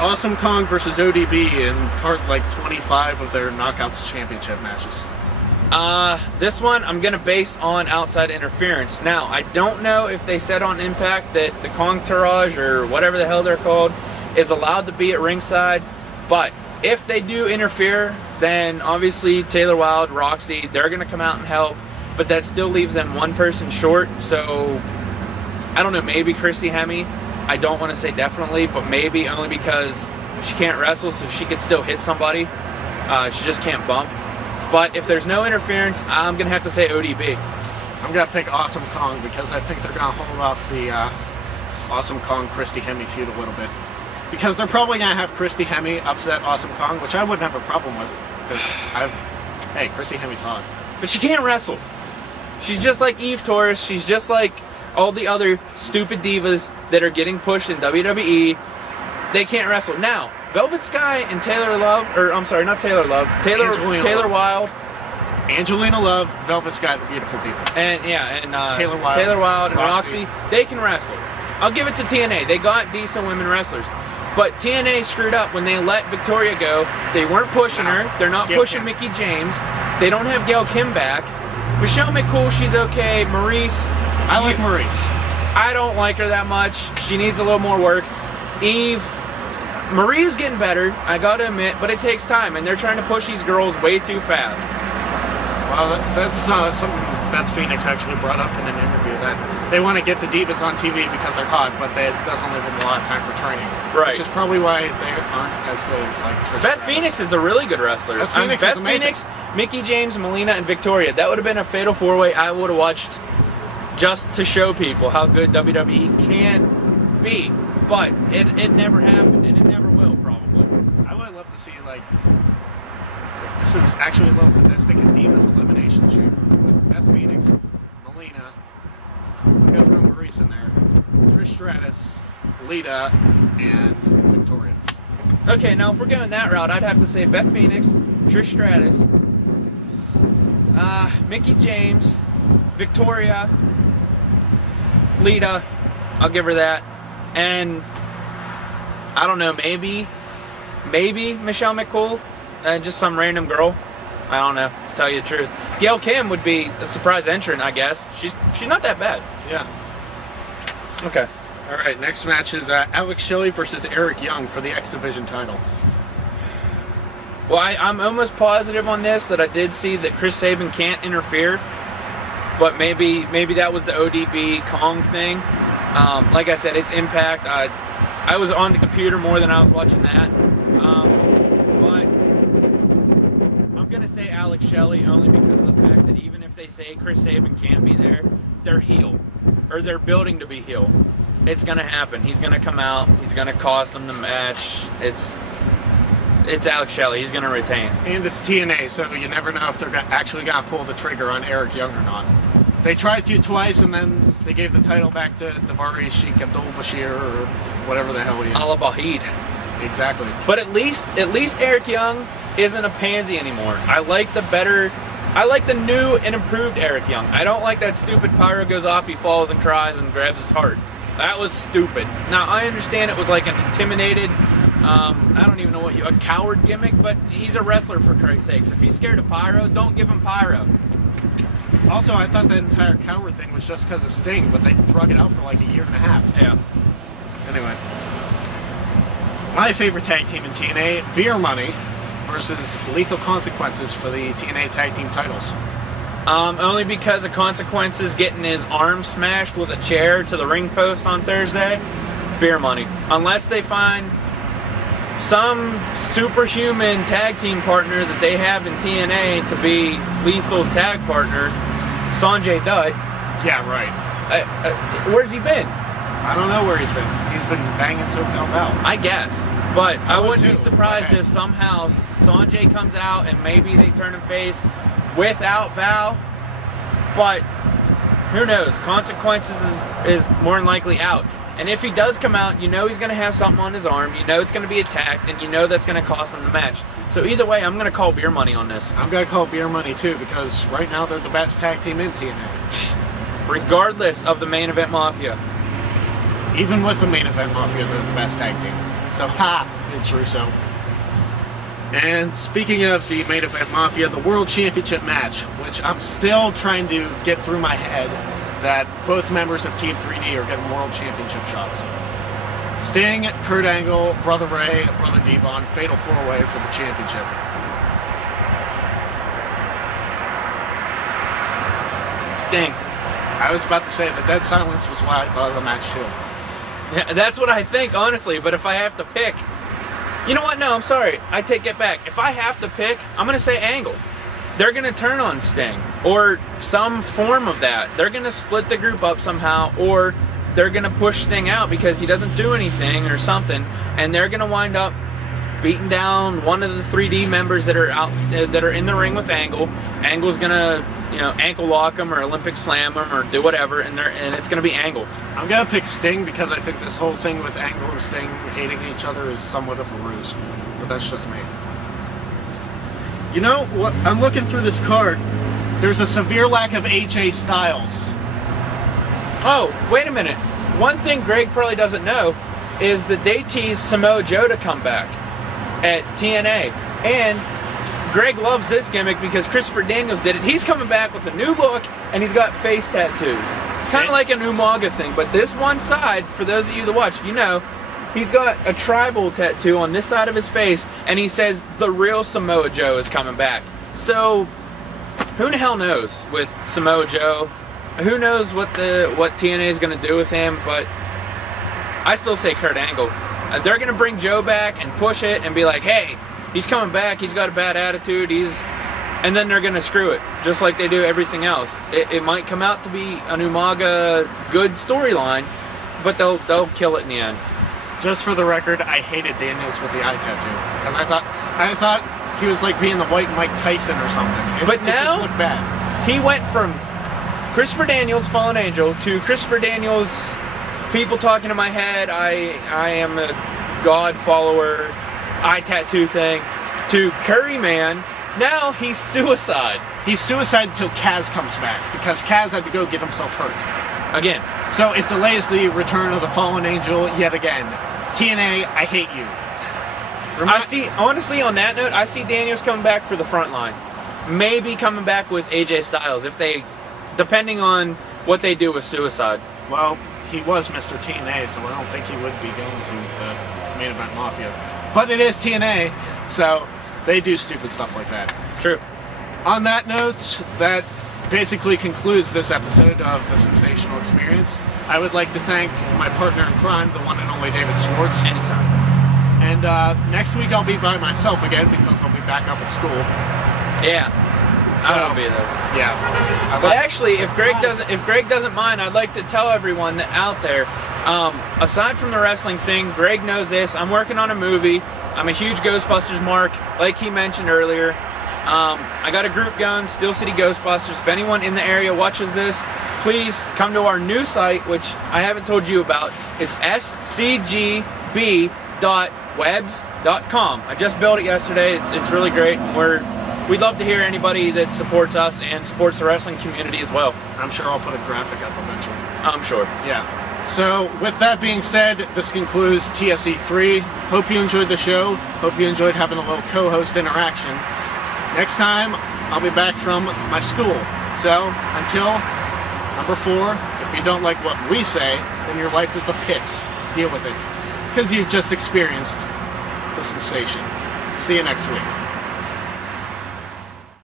Awesome Kong versus ODB in part like 25 of their Knockouts Championship matches. This one I'm gonna base on outside interference. Now, I don't know if they said on Impact that the Kong Tourage, or whatever the hell they're called, is allowed to be at ringside, but if they do interfere, then obviously Taylor Wilde, Roxy, they're gonna come out and help, but that still leaves them one person short. So I don't know, maybe Christy Hemme. I don't want to say definitely, but maybe, only because she can't wrestle, so she could still hit somebody. She just can't bump. But if there's no interference, I'm going to have to say ODB. I'm going to pick Awesome Kong because I think they're going to hold off the Awesome Kong Christy Hemme feud a little bit. Because they're probably going to have Christy Hemme upset Awesome Kong, which I wouldn't have a problem with. Because hey, Christy Hemme's hot. But she can't wrestle. She's just like Eve Torres. She's just like all the other stupid divas that are getting pushed in WWE. They can't wrestle. Now, Velvet Sky and Taylor Love, or I'm sorry, not Taylor Love, Taylor Wilde. Angelina Love, Velvet Sky, the beautiful people. And yeah, and Taylor Wilde and Roxy, they can wrestle. I'll give it to TNA. They got decent women wrestlers. But TNA screwed up when they let Victoria go. They weren't pushing her. They're not pushing Mickie James. They don't have Gail Kim back. Michelle McCool, she's okay. Maurice. I like Maurice. I don't like her that much. She needs a little more work. Eve. Marie's getting better, I gotta admit, but it takes time, and they're trying to push these girls way too fast. Well, that's something Beth Phoenix actually brought up in an interview, that they want to get the divas on TV because they're hot, but that doesn't leave them a lot of time for training. Right. Which is probably why they aren't as good as like Trish Beth Phoenix is a really good wrestler. Beth Phoenix is amazing. Phoenix, Mickie James, Melina, and Victoria. That would have been a fatal four-way I would have watched just to show people how good WWE can be. But it never happened, and it never will, probably. I would love to see, like, this is actually a little sadistic, a Divas Elimination Chamber with Beth Phoenix, Melina, we got throw Maurice in there, Trish Stratus, Lita, and Victoria. Okay, now if we're going that route, I'd have to say Beth Phoenix, Trish Stratus, Mickie James, Victoria, Lita, I'll give her that. And I don't know, maybe Michelle McCool, just some random girl. I don't know, to tell you the truth. Gail Kim would be a surprise entrant, I guess. She's not that bad. Yeah. Okay. All right, next match is Alex Shelley versus Eric Young for the X Division title. Well, I'm almost positive on this that I did see that Chris Sabin can't interfere, but maybe that was the ODB Kong thing. Like I said, it's Impact. I was on the computer more than I was watching that. But I'm going to say Alex Shelley only because of the fact that even if they say Chris Sabin can't be there, they're heel. Or they're building to be heel. It's going to happen. He's going to come out. He's going to cost them the match. It's Alex Shelley. He's going to retain. And it's TNA, so you never know if they're actually going to pull the trigger on Eric Young or not. They tried to twice, and then they gave the title back to Davari Sheik Abdul Bashir, or whatever the hell he is. Ala Bahid. Exactly. But at least Eric Young isn't a pansy anymore. I like the new and improved Eric Young. I don't like that stupid pyro goes off, he falls and cries and grabs his heart. That was stupid. Now, I understand it was like an intimidated, I don't even know a coward gimmick, but he's a wrestler, for Christ's sakes. If he's scared of pyro, don't give him pyro. Also, I thought that entire coward thing was just because of Sting, but they drug it out for like a year and a half. Yeah. Anyway. My favorite tag team in TNA, Beer Money versus Lethal Consequences for the TNA tag team titles. Only because of Consequences getting his arm smashed with a chair to the ring post on Thursday. Beer Money. Unless they find some superhuman tag team partner that they have in TNA to be Lethal's tag partner, Sanjay Dutt. Yeah, right. Where's he been? I don't know where he's been. He's been banging SoCal Val. I guess. But I wouldn't be surprised if somehow Sanjay comes out and maybe they turn him face without Val. But who knows? Consequences is more than likely out. And if he does come out, you know he's going to have something on his arm, you know it's going to be attacked, and you know that's going to cost him the match. So either way, I'm going to call Beer Money on this. I'm going to call Beer Money too, because right now they're the best tag team in TNA. Regardless of the Main Event Mafia. Even with the Main Event Mafia, they're the best tag team. So, ha, Vince Russo. And speaking of the main event Mafia, the World Championship match, which I'm still trying to get through my head that both members of Team 3D are getting World Championship shots. Sting, Kurt Angle, Brother Ray, Brother Devon, Fatal 4-Way for the championship. Sting. I was about to say the dead silence was why I thought of the match too. Yeah, that's what I think, honestly, but if I have to pick... You know what? No, I'm sorry. I take it back. If I have to pick, I'm going to say Angle. They're going to turn on Sting, or some form of that. They're going to split the group up somehow, or they're going to push Sting out because he doesn't do anything or something, and they're going to wind up beating down one of the 3D members that are out, that are in the ring with Angle. Angle's going to, you know, ankle lock him or Olympic slam him or do whatever, and it's going to be Angle. I'm going to pick Sting because I think this whole thing with Angle and Sting hating each other is somewhat of a ruse. But that's just me. You know what? I'm looking through this card. There's a severe lack of AJ Styles. Oh, wait a minute. One thing Greg probably doesn't know is that they teased Samoa Joe to come back at TNA. And Greg loves this gimmick because Christopher Daniels did it. He's coming back with a new look, and he's got face tattoos. Kind of like an Umaga thing, but this one side, for those of you that watch, you know, he's got a tribal tattoo on this side of his face, and he says the real Samoa Joe is coming back. So, who the hell knows with Samoa Joe? Who knows what TNA is going to do with him, but I still say Kurt Angle. They're going to bring Joe back and push it and be like, hey, he's coming back, he's got a bad attitude, and then they're going to screw it, just like they do everything else. It might come out to be an Umaga good storyline, but they'll kill it in the end. Just for the record, I hated Daniels with the eye tattoo because I thought he was like being the white Mike Tyson or something. But now it just looked bad. He went from Christopher Daniels, Fallen Angel, to Christopher Daniels, people talking in my head, I am a God follower, eye tattoo thing, to Curry Man. Now he's Suicide. He's Suicide until Kaz comes back because Kaz had to go get himself hurt. Again. So it delays the return of the Fallen Angel yet again. TNA, I hate you. I see, honestly, on that note, I see Daniels coming back for the front line. Maybe coming back with AJ Styles, if they, depending on what they do with Suicide. Well, he was Mr. TNA, so I don't think he would be going to the main event Mafia. But it is TNA, so they do stupid stuff like that. True. On that note, that basically concludes this episode of The Sensational Experience. I would like to thank my partner in crime, the one and only David Swartz. Anytime. And next week I'll be by myself again because I'll be back up at school. Yeah. So, I won't be there. Yeah. But actually, if Greg doesn't mind, I'd like to tell everyone that out there, aside from the wrestling thing, Greg knows this. I'm working on a movie. I'm a huge Ghostbusters mark, like he mentioned earlier. I got a group going, Steel City Ghostbusters. If anyone in the area watches this, please come to our new site, which I haven't told you about. It's scgb.webs.com. I just built it yesterday. It's really great. We'd love to hear anybody that supports us and supports the wrestling community as well. I'm sure I'll put a graphic up eventually. I'm sure. Yeah. So, with that being said, this concludes TSE3. Hope you enjoyed the show. Hope you enjoyed having a little co-host interaction. Next time, I'll be back from my school. So, until number 4, if you don't like what we say, then your life is the pits. Deal with it. Because you've just experienced the sensation. See you next week.